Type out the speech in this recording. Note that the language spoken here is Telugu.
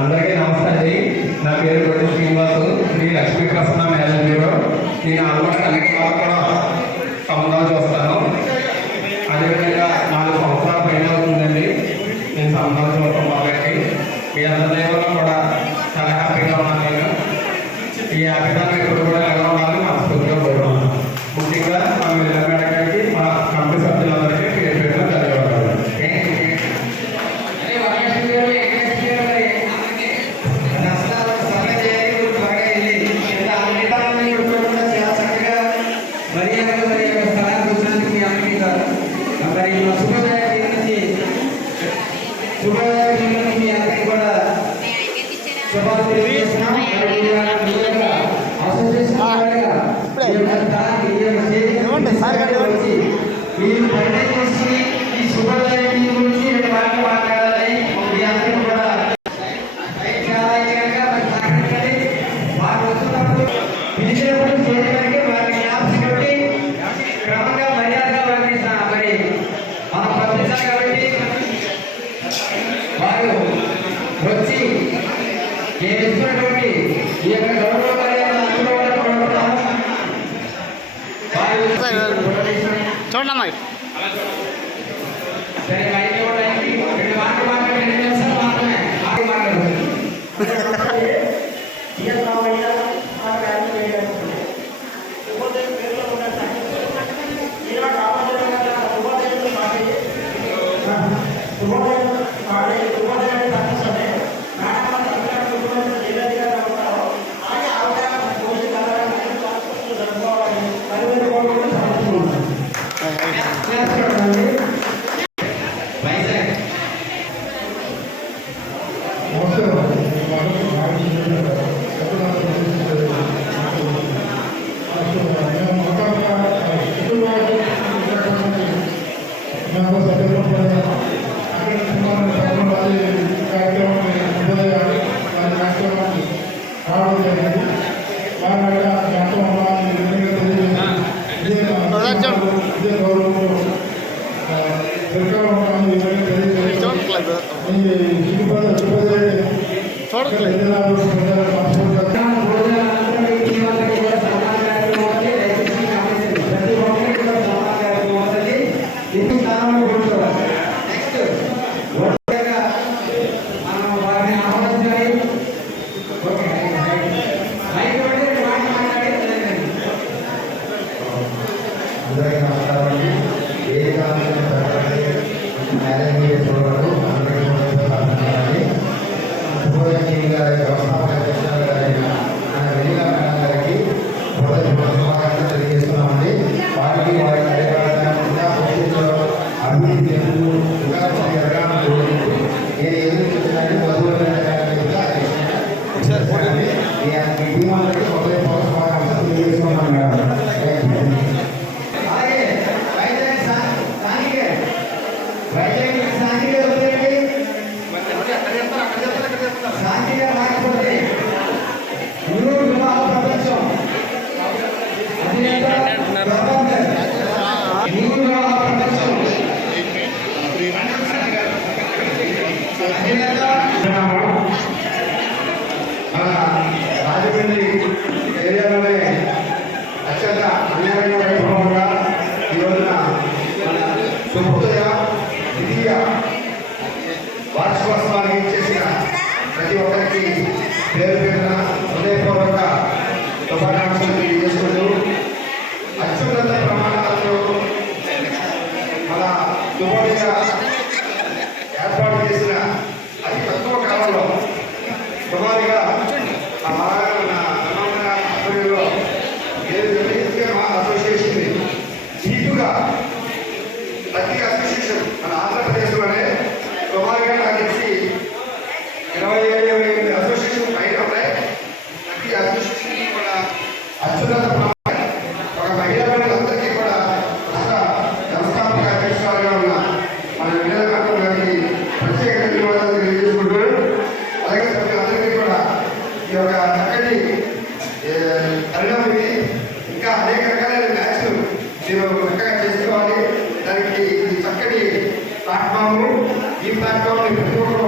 అందరికీ నమస్తే అండి. నా పేరు గొడ్డి శ్రీనివాసు, శ్రీ లక్ష్మీ ప్రసన్న మేనేజర్ బ్యూరో. నేను ఆల్మోస్ట్ అన్ని కూడా సంబంధాలు చూస్తాను. అదేవిధంగా 4 సంవత్సరాల పైన అవుతుందండి నేను సంబంధాలు చూడటం మొదలెట్టి. మీ అందరి వల్ల కూడా చాలా హ్యాపీగా ఉన్నాను. నేను ఈ హ్యాపీదాన్ని ఎప్పుడు కూడా ఎలా ఉండాలని మనస్ఫూర్తిగా కోరుకున్నాను. ముఖ్యంగా మా విజయ మేడం గారికి, మా కంపెనీ సభ్యులందరికీ పేరు పేరున ధన్యవాదాలు. చూడమ్మా రాజమండ్రి ఏరియాలోనే అత్యంత అన్యాయ వైభవంగా ఈ రోజున మన శుభోదయ ద్వితీయ ఆశ్వాసాన్ని ఇచ్చేసిన ప్రతి ఒక్కరికి పేరు పేరున హృదయపూర్వక శుభాకాంక్షలు తెలియజేసుకుంటూ అత్యున్నత ప్రమాణాలతో మన దుబాయ్గా ఏర్పాటు చేసిన అతి తక్కువ కాలంలో సుమారుగా మా అసోసియేషన్ నీటుగా ప్రతి అసోసియేషన్ మన ఆంధ్రప్రదేశ్లోనే సుమారుగా నాకు తెలిసి 27 అసోసియేషన్ పైన ఉన్నాయి. ప్రతి అసోసియేషన్ కూడా అత్యున్నత ఒక మహిళా మండలందరికీ కూడా వ్యవస్థాపక అధ్యక్షురాలుగా ఉన్న మన విజయనగరం గారికి ప్రత్యేక ధన్యవాదాలు తెలియజేసుకుంటున్నాను. అలాగే సభ్యులందరికీ కూడా ఈ యొక్క చక్కటి పరిణామం ఇది. ఇంకా అనేక రకాలైన మ్యాచ్లు మీరు చక్కగా చేసుకోవాలి. దానికి ఈ చక్కటి ప్లాట్ఫామ్, ఈ ప్లాట్ఫామ్ని ప్రతి ఒక్కరు